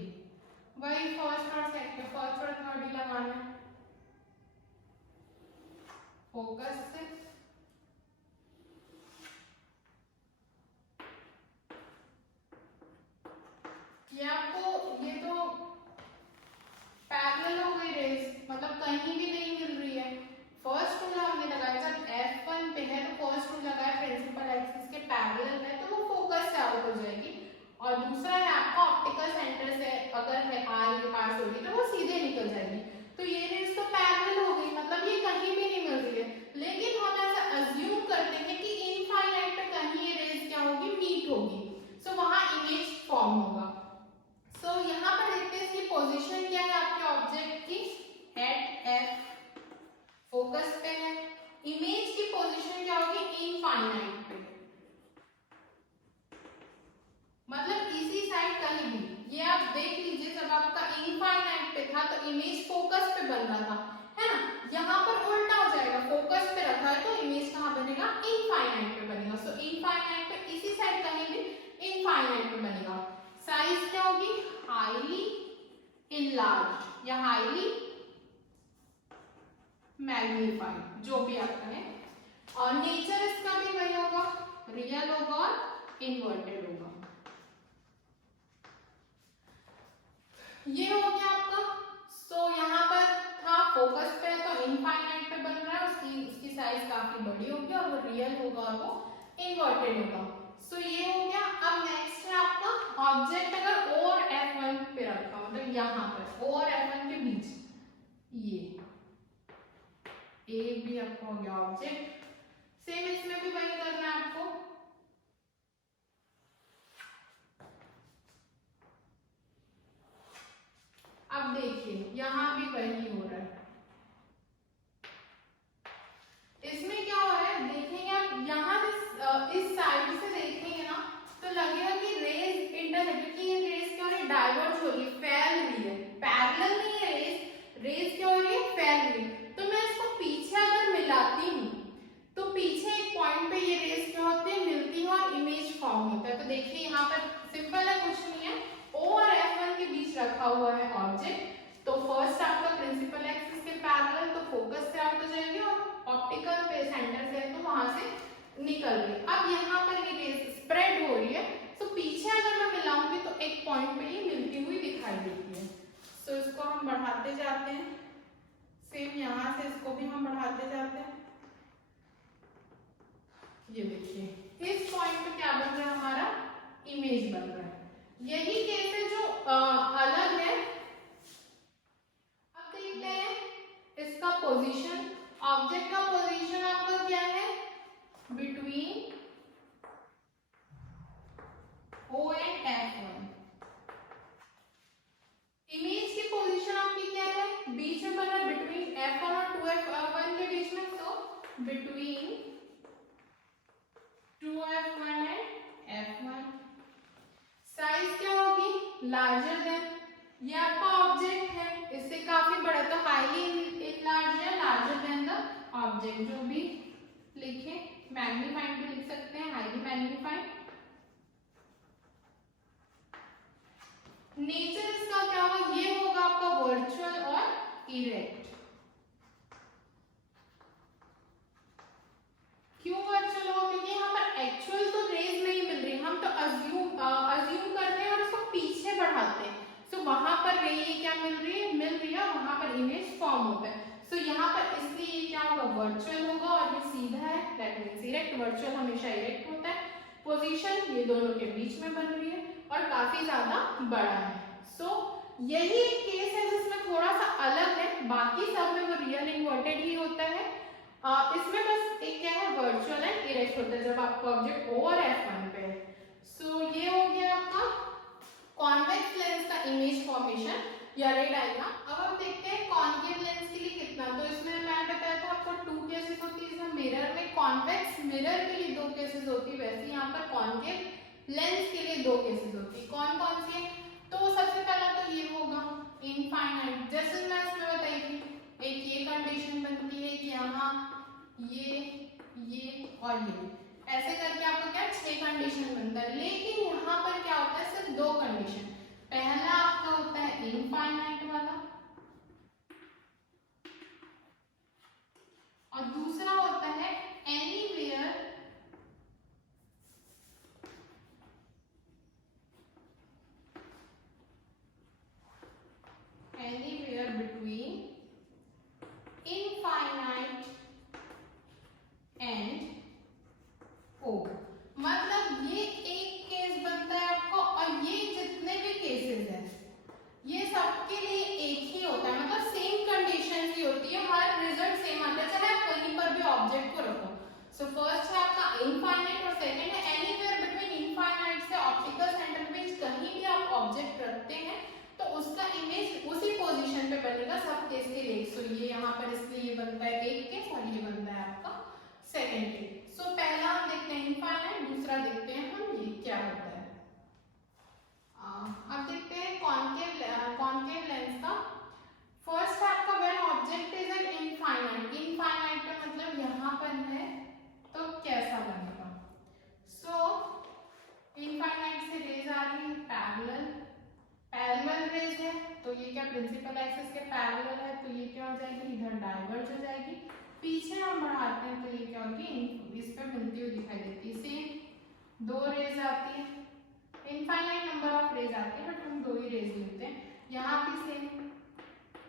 वही फर्स्ट और सेकंड, फर्स्ट और थर्ड ही लगाना है फोकस से। ये आपको, ये तो पैरेलल हो गई रेस, मतलब कहीं भी नहीं मिल रही है। फर्स्ट रूल हमने लगाया जब F1 पे है तो फर्स्ट रूल लगाया प्रिंसिपल एक्सिस के पैरेलल है तो वो फोकस से आउट हो जाएगी। और दूसरा है आपका ऑप्टिकल सेंटर से अगर है आर के पास होगी तो वो सीधे निकल जाएगी। तो ये रेस तो पैरेलल हो गई, मतलब ये कहीं भी नहीं मिल रही है, लेकिन हम ऐसा अज्यूम करते हैं कि इनफाइनाइट पे कहीं ये रेस क्या होगी, मीट होगी। सो वहां इमेज फॉर्म होगा। सो यहाँ पर देखते हैं इसकी पोजीशन क्या है आपके ऑब्जेक्ट की, एट एफ फोकस पे है। इमेज की पोजीशन क्या होगी, इनफाइनाइट पे, मतलब इसी साइड कहीं भी। ये आप देख लीजिए जब आपका इनफाइनाइट पे था तो इमेज फोकस पे बन रहा था, है ना। यहाँ पर उल्टा हो जाएगा, फोकस पे रखा है तो इमेज कहाँ बनेगा, इनफाइनाइट पे बनेगा। सो इनफाइनाइट पे इसी साइड कहीं भी इनफाइनाइट पे बनेगा। साइज क्या होगी, हाईली इनलार्ज या हाईली मैग्नीफाइड, जो भी आप कहें। और नेचर इसका भी वही होगा, रियल होगा और इन्वर्टेड होगा। ये हो गया आपका। सो यहाँ पर था फोकस पे तो इनफाइनाइट पे बन रहा है, उसकी साइज काफी बड़ी होगी और वो रियल होगा और वो इन्वर्टेड होगा। सो ये हो गया। अब नेक्स्ट है आपका ऑब्जेक्ट अगर O और F1 पे रखा, मतलब यहाँ पर O और F1 के बीच, ये ए भी आपका हो गया ऑब्जेक्ट। सेम इसमें भी वही करना है आपको। अब देखिए यहाँ भी वही हो रहा है। इसमें क्या हो रहा है देखेंगे आप, यहाँ से इस साइड से देखेंगे ना तो लगेगा कि रेज इंटरसेक्ट, कि ये रेज क्या हो रही है, डाइवर्ज हो रही है, फैल रही है, पैरेलल नहीं है रेज। रेज क्या हो रही है, फैल रही है। तो मैं इसको पीछे अगर मिलाती हूँ तो पीछे एक पॉइंट पे ये रेज क्या होती है, मिलती है और इमेज फॉर्म होता है। तो देखिए यहाँ पर सिंपल है, कुछ नहीं है, O और F1 के बीच रखा हुआ है ऑब्जेक्ट। तो फर्स्ट आपका प्रिंसिपल एक्सिस के पैरेलल तो फोकस से आउट हो जाएगी और ऑप्टिकल पे सेंटर से है तो वहां से निकल रही है। अब यहाँ पर ये रेज स्प्रेड हो रही है तो पीछे अगर मैं मिलाऊंगी तो एक पॉइंट पे ही मिलती हुई दिखाई देती है। तो इसको हम बढ़ाते जाते हैं, सेम यहाँ से इसको भी हम बढ़ाते जाते हैं। ये देखिए इस पॉइंट पे क्या बन रहा है, हमारा इमेज बन रहा है। यही केस है जो अलग है। अब देखते हैं इसका पोजीशन, ऑब्जेक्ट का पोजीशन आपका क्या है, between O and F1। Image की पोजीशन आपकी क्या है, बीच में बना, बिटवीन F1 और 2F1 के बीच में, तो between 2F1 and F1। Size क्या होगी, लार्जर देन, ये आपका ऑब्जेक्ट है, इससे काफी बड़ा, तो हाईली इनलार्ज या लार्जर देन द ऑब्जेक्ट, जो भी लिखे। मैग्नीफाइड भी लिख सकते हैं, हाईली मैग्नीफाइड। नेचर इसका क्या होगा, ये होगा आपका वर्चुअल और इरेक्ट। क्यों वर्चुअल होगा, क्योंकि यहाँ पर एक्चुअल तो रेज नहीं मिल रही, हम तो अज्यूम करते हैं और उसको पीछे बढ़ाते हैं। सो वहां पर रे क्या मिल रही है, वहां पर इमेज फॉर्म होता है। सो यहाँ पर इसलिए ये क्या होगा, वर्चुअल होगा, और ये सीधा है, दैट मींस इरेक्ट। वर्चुअल हमेशा इरेक्ट होता है। पोजीशन ये दोनों के बीच में बन रही है और काफी ज्यादा बड़ा है। सो यही एक केस है जिसमें थोड़ा सा अलग है, बाकी सब में वो रियल इन्वर्टेड ही होता है। इसमें बस एक क्या है, वर्चुअल एंड इरेक्ट होता है जब आपका ऑब्जेक्ट ओवर F1 पे है। सो ये हो गया आपका कॉन्वेक्स लेंस का इमेज फॉर्मेशन या रे डायग्राम। अब हम देखते हैं कॉन्केव लेंस के लिए कितना। तो इसमें मैंने बताया था आपको 2 केसेस होती है। इसमें मिरर में, कॉन्वेक्स मिरर के लिए 2 केसेस होती है, वैसे यहाँ पर कॉन्केव लेंस के लिए 2 केसेस होती है। कौन कौन सी है, तो सबसे पहला तो ये होगा इनफाइनाइट, जैसे मैं इसमें बताई थी, एक ये कंडीशन बनती है कि यहाँ ये और ये ऐसे करके आपको क्या 6 कंडीशन बनता है। लेकिन यहाँ पर क्या होता है, सिर्फ 2 कंडीशन। पहला आपका होता है इनफाइनाइट वाला और दूसरा होता है एनीवेयर बिटवीन इनफाइनाइट एंड ओ। मतलब ये एक केस बनता है आपको, और ये जितने भी केसेस हैं ये सबके लिए एक ही होता है, मतलब सेम कंडीशन ही होती है, हर रिजल्ट सेम आता है, चाहे आप कहीं पर भी ऑब्जेक्ट को रखो। सो फर्स्ट है आपका इनफाइनाइट और सेकंड है एनीवेयर बिटवीन इनफाइनाइट से ऑप्टिकल सेंटर के बीच कहीं भी आप ऑब्जेक्ट रखते हैं तो उसका इमेज उसी पोजीशन पे बनेगा सब केस के लिए। सो ये यहाँ पर इसलिए ये बनता है एक केस और ये बनता है आपका सेकंड केस। सो पहला हम देखते हैं इनफाइनाइट, दूसरा देखते हैं हम ये क्या होता है। अब देखते हैं कॉन्केव लेंस का। फर्स्ट आपका when object is an infinite, infinite का मतलब यहाँ पर है तो कैसा बनेगा। सो इनफाइनाइट से रेज आ रही है पैरेलल रेज है, तो ये क्या प्रिंसिपल एक्सिस के पैरेलल है, तो ये क्या हो जाएगी, इधर डाइवर्ज हो जाएगी। पीछे हम बढ़ाते हैं तो ये क्या होगी, इस पे मिलती हुई दिखाई देती है। सेम 2 रेज आती है, इनफाइनाइट नंबर ऑफ रेज आती है बट हम 2 ही रेज लेते हैं, यहाँ भी सेम।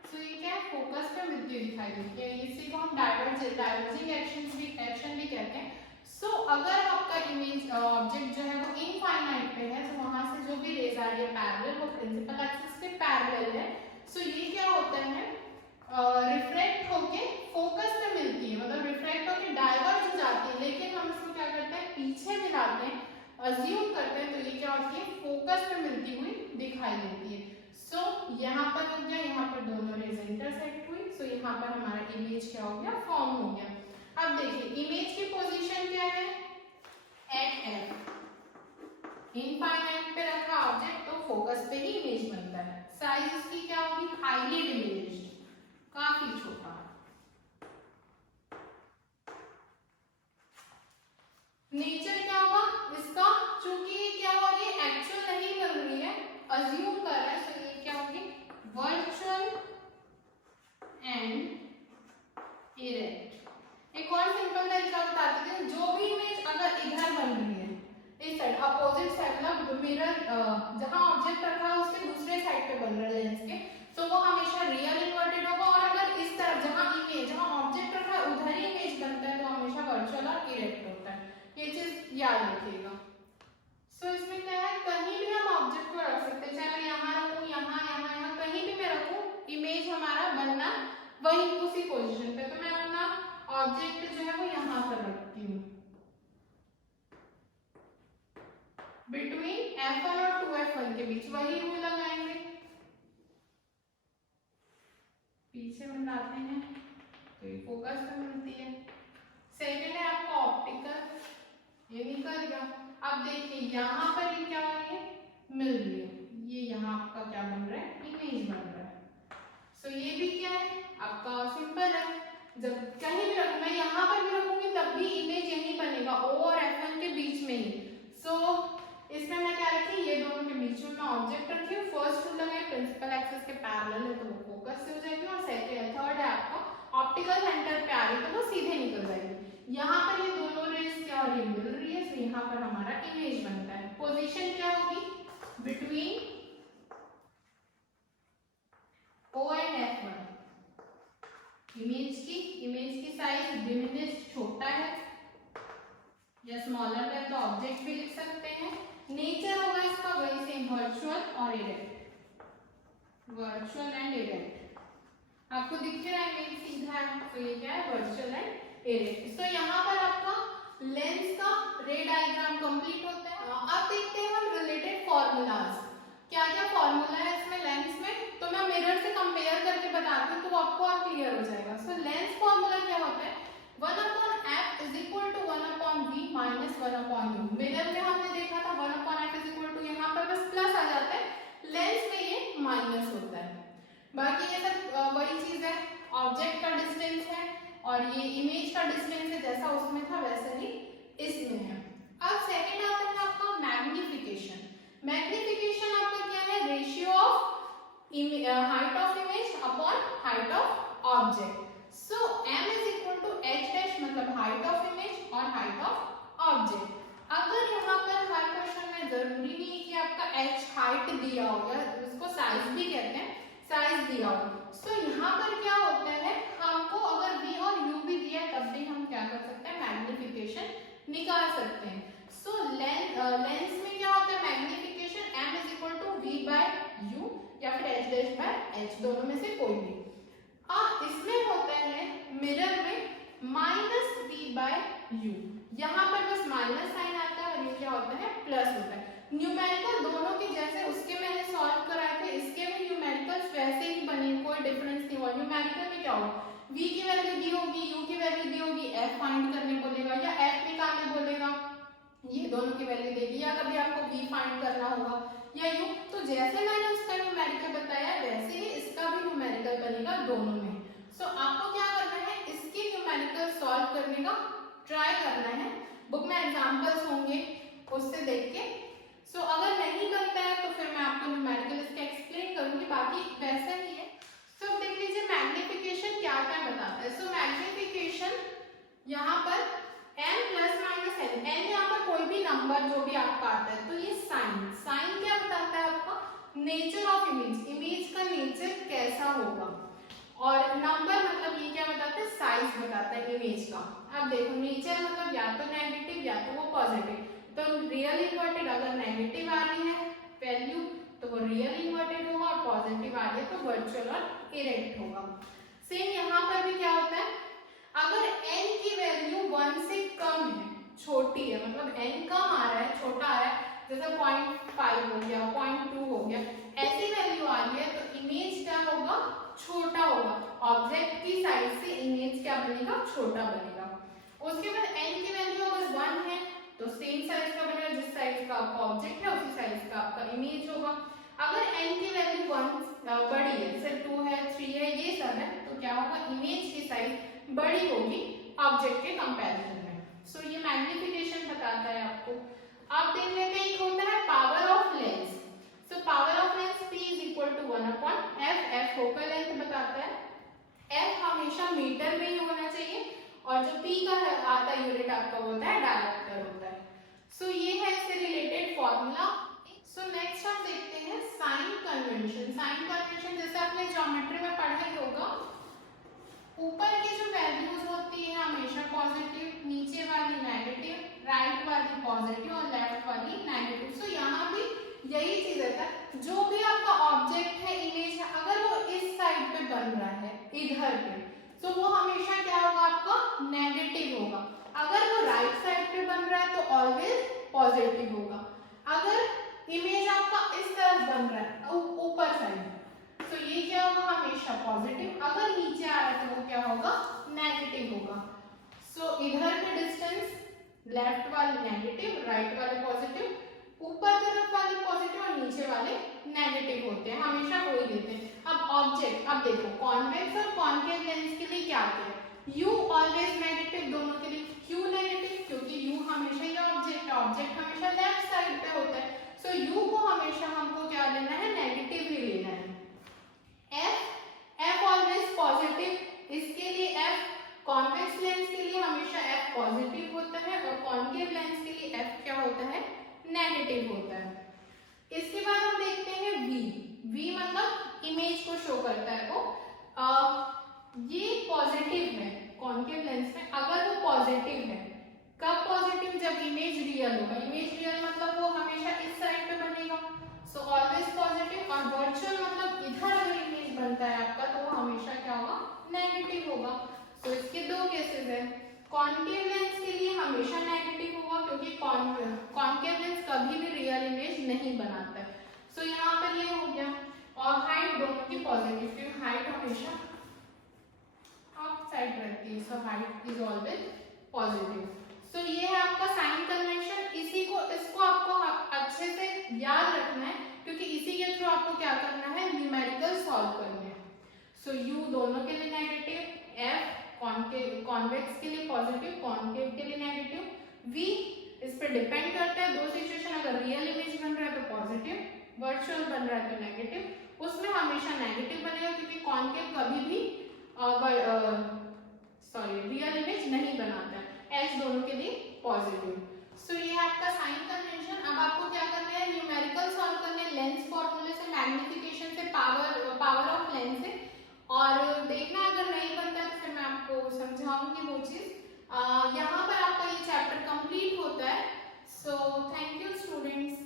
सो ये क्या फोकस पे मिलती हुई दिखाई देती है, इसी को हम डाइवर्जिंग एक्शन भी कहते हैं। सो अगर आपका इमेज ऑब्जेक्ट जो है वो इनफाइनाइट पे है तो वहां से जो भी रेज आ रही है पैरेलल, वो प्रिंसिपल एक्सिस के पैरेलल है। सो ये क्या होता है, रिफ्रैक्ट होके फोकस पे मिलती है, मतलब रिफ्रैक्ट होके डाइवर्ज हो जाती है, लेकिन हम इसको क्या करते हैं पीछे मिलाते हैं, अज्यूम करते हैं, तो ये क्या होती है फोकस पे मिलती हुई दिखाई देती है। सो यहाँ पर हो गया, यहाँ पर दोनों रेज इंटरसेक्ट हुई, सो यहाँ पर हमारा इमेज क्या हो गया, फॉर्म हो गया। अब देखिए इमेज की पोजीशन क्या है, एट एफ, इनफाइनाइट पे रखा ऑब्जेक्ट तो फोकस पे ही इमेज बनता है। साइज इसकी क्या होगी, हाईली डिमिनिश्ड, काफी छोटा। नेचर क्या होगा इसका, चूंकि क्या हो रही है एक्चुअल नहीं बन रही है, अज्यूम कर रहा है, तो ये क्या होगी वर्चुअल एंड इरेक्ट। एक और सिंपल तरीका बताते हैं, जो भी इमेज अगर इधर बन रही है इस साइड अपोजिट साइड, मतलब मिरर जहां ऑब्जेक्ट रखा है उसके दूसरे साइड पे बन रहा है लेंस के, तो वो हमेशा रियल इन्वर्टेड होगा। और अगर इस तरफ जहां ऑब्जेक्ट रखा है उधर ही इमेज बनता है तो हमेशा वर्चुअल और इरेक्ट होता है, ये चीज याद रखिएगा। सो इसमें क्या है, कहीं भी हम ऑब्जेक्ट को रख सकते हैं, चाहे मैं यहाँ रखूँ, यहाँ कहीं भी मैं रखूँ, इमेज हमारा बनना वही उसी पोजीशन पे। तो मैं अपना ऑब्जेक्ट जो है वो यहाँ पर रखती हूँ, बिटवीन F1 और 2F1 के बीच वही रूल लगाएंगे, पीछे मिलाते हैं तो ये फोकस पे मिलती है। सेकेंड है आपका ऑप्टिकल, ये निकल गया। अब देखिए यहाँ पर ये क्या हो रही है, मिल रही है, ये यहाँ आपका क्या बन रहा है, इमेज बन रहा है। सो ये भी क्या है आपका सिंपल है, जब कहीं भी रखूँ मैं यहाँ पर भी रखूंगी तब भी इमेज यहीं बनेगी। ऑप्टिकल सेंटर पे आ रही है तो वो सीधे निकल जाएगी। यहाँ पर ये दोनों रेज क्या हो रही है, मिल रही है, तो यहाँ पर हमारा इमेज बनता है। पोजीशन क्या होगी, between O and F1। Image की साइज डिमिनिश्ड छोटा है या स्मॉलर है, तो ऑब्जेक्ट भी लिख सकते हैं। नेचर होगा इसका वही सेम, वर्चुअल और इरेक्ट, वर्चुअल एंड इरेक्ट। आपको दिख रहा है इमेज सीधा है, तो ये क्या है, वर्चुअल एंड इरेक्ट। तो यहाँ पर आपका लेंस का रे डायग्राम कंप्लीट होता है। अब देखते हैं हम रिलेटेड फॉर्मूलाज, क्या क्या फॉर्मूला है इसमें लेंस में, तो मैं मिरर से कंपेयर करके बताती हूँ तो आपको और क्लियर हो जाएगा। सो लेंस फॉर्मूला क्या होता है, 1/f is equal to 1/v minus 1/u। Mirror में हमने देखा था 1/f इज इक्वल टू, यहाँ पर बस प्लस आ जाता है, लेंस में ये माइनस होता है। बाकी ये सब वही चीज है, ऑब्जेक्ट का डिस्टेंस है और ये इमेज का डिस्टेंस है, जैसा उसमें था वैसे ही इसमें है। अब सेकंड आता है आपका मैग्निफिकेशन। मैग्निफिकेशन आपका क्या है, ratio of height of image upon height of object. So m is equal to h dash, मतलब हाइट ऑफ इमेज और हाइट ऑफ ऑब्जेक्ट। अगर यहाँ पर हर क्वेश्चन में जरूरी नहीं है कि आपका h हाइट दिया हो या उसको साइज भी कहते हैं, साइज दिया हो। सो यहाँ पर क्या होता है, हमको अगर v और u भी दिया है तब भी हम क्या कर सकते हैं, मैग्निफिकेशन निकाल सकते हैं। सो लेंस में क्या होता है, magnification m is equal to v by u या फिर h डैश बाय h, दोनों में से कोई भी। इसमें होता है मिरर में माइनस v बाय u, यहाँ पर बस माइनस साइन आता है और ये क्या होता है, प्लस होता है। न्यूमेरिकल दोनों के जैसे उसके मैंने सॉल्व कराए थे, इसके भी न्यूमेरिकल्स वैसे ही बने, कोई डिफरेंस नहीं हुआ। न्यूमेरिकल में क्या होगा, v की वैल्यू दी होगी, u की वैल्यू दी होगी, f फाइंड करने बोलेगा या f निकालने बोलेगा, ये दोनों की वैल्यू देगी, या कभी आपको v फाइंड करना होगा या u। तो जैसे मैंने उसका न्यूमेरिकल बताया वैसे ही इसका भी न्यूमेरिकल बनेगा दोनों में। सो आपको क्या करना है, इसके न्यूमेरिकल सॉल्व करने का ट्राई करना है। बुक में एग्जांपल्स होंगे उससे देख के। सो अगर नहीं बनता है तो फिर मैं आपको न्यूमेरिकल इसका एक्सप्लेन करूंगी, बाकी वैसा ही है। सो देख लीजिए मैग्निफिकेशन क्या क्या बताता है। सो मैग्निफिकेशन यहाँ पर n plus minus n, n यहाँ पर कोई भी नंबर जो भी आपका आता है, तो ये साइन, साइन क्या बताता है आपका, नेचर ऑफ इमेज, इमेज का नेचर कैसा होगा, और नंबर मतलब ये क्या बताता है, साइज बताता है इमेज का। अब देखो नेचर मतलब या तो नेगेटिव या तो वो पॉजिटिव, तो रियल इन्वर्टेड अगर नेगेटिव आ रही है वैल्यू तो वो रियल इन्वर्टेड होगा, और पॉजिटिव आ रही है तो वर्चुअल और इरेक्ट होगा। सेम यहाँ पर भी क्या होता है, अगर n की वैल्यू 1 से कम है, छोटी है, मतलब n कम आ रहा है, छोटा आ रहा है, जैसे 0.5 हो गया, 0.2 हो गया, ऐसी वैल्यू आ रही है तो इमेज क्या होगा, छोटा होगा। ऑब्जेक्ट की साइज से इमेज क्या बनेगा, छोटा बनेगा। उसके बाद n की वैल्यू अगर 1 है तो सेम साइज का बनेगा, जिस साइज का आपका ऑब्जेक्ट है उसी साइज का आपका इमेज होगा। अगर n की वैल्यू 1 बड़ी है, जैसे 2 है, 3 है, ये सब है, तो क्या होगा, इमेज की साइज बड़ी होगी ऑब्जेक्ट के कंपैरिजन में। सो ये मैग्निफिकेशन बताता है आपको। अब देख लेते हैं एक होता है power of lens. So power of lens p is equal to 1/f, f focal length बताता है, f हमेशा मीटर में ही होना चाहिए, और जो p का आता है यूनिट आपका वो होता है डायरेक्टर होता है। सो ये है इससे रिलेटेड फॉर्मूला। सो नेक्स्ट हम देखते हैं साइन कन्वेंशन। साइन कन्वेंशन जैसे आपने ज्योमेट्री में पढ़ा ही होगा, ऊपर की जो वैल्यूज होती है हमेशा पॉजिटिव, नीचे वाली नेगेटिव, राइट वाली पॉजिटिव और लेफ्ट वाली नेगेटिव। सो यहाँ भी यही चीज रहता है, जो भी आपका ऑब्जेक्ट है, इमेज है, अगर वो इस साइड पे बन रहा है, इधर पे, तो वो हमेशा क्या होगा, आपका नेगेटिव होगा। अगर वो राइट साइड पे बन रहा है तो ऑलवेज पॉजिटिव होगा। अगर इमेज आपका इस तरफ बन रहा है, ऊपर साइड, तो ये क्या होगा, हमेशा पॉजिटिव। अगर नीचे आ रहा है तो वो क्या होगा, नेगेटिव होगा। सो इधर के डिस्टेंस लेफ्ट वाले नेगेटिव, राइट वाले पॉजिटिव, ऊपर तरफ वाले पॉजिटिव और नीचे वाले नेगेटिव होते हैं, हमेशा वही देते हैं। अब ऑब्जेक्ट, अब देखो कॉन्वेक्स और कॉन्केव लेंस के लिए क्या आता है, u ऑलवेज नेगेटिव, दोनों के लिए क्यों नेगेटिव, क्योंकि u हमेशा ये ऑब्जेक्ट, ऑब्जेक्ट हमेशा लेफ्ट साइड पे होता है। सो u को हमेशा हमको क्या लेना है, नेगेटिव ही लेना है। f ऑलवेज पॉजिटिव, इसके लिए f होता है और कॉन्केव लेंस के लिए एफ क्या होता है, नेगेटिव होता है। इसके बाद हम देखते हैं वी। वी मतलब इमेज को शो करता है वो। ये पॉजिटिव है कॉन्केव लेंस में, अगर वो पॉजिटिव है। कब पॉजिटिव, जब इमेज रियल होगा। इमेज रियल मतलब वो हमेशा इस साइड पे बनेगा, सो ऑलवेज पॉजिटिव। और वर्चुअल मतलब इधर अगर इमेज बनता है आपका तो वो हमेशा क्या होगा, नेगेटिव होगा। सो इसके दो केसेस है। कॉन्केव लेंस के लिए हमेशा नेगेटिव होगा क्योंकि कॉन्केव लेंस कभी भी रियल इमेज नहीं बनाता है। सो यहाँ पर ये हो गया। और हाइट दोनों की पॉजिटिव, क्योंकि हाइट हमेशा अप साइड रहती है, so height is always positive. So ये है आपका साइन कन्वेंशन। इसको आपको अच्छे से याद रखना है क्योंकि इसी के थ्रू आपको क्या करना है, न्यूमेरिकल सॉल्व करने हैं। सो यू दोनों के लिए नेगेटिव, एफ कॉन्वेक्स के लिए पॉजिटिव, कॉन्केव के लिए नेगेटिव, वी इस पे डिपेंड करता है दो सिचुएशन। अगर रियल इमेज बन रहा है तो पॉजिटिव, वर्चुअल बन रहा है तो नेगेटिव। उसमें हमेशा नेगेटिव बनेगा क्योंकि कॉन्केव कभी भी रियल इमेज नहीं बनाता है। एच दोनों के लिए पॉजिटिव। सो ये आपका साइन कन्वेंशन। अब आपको क्या करना है, न्यूमेरिकल सॉल्व करने हैं लेंस फॉर्मूले से, मैग्निफिकेशन से, पावर ऑफ लेंस से। और देखना अगर नहीं बनता है तो फिर मैं आपको समझाऊंगी वो चीज। यहाँ पर आपका ये चैप्टर कंप्लीट होता है। So thank you students.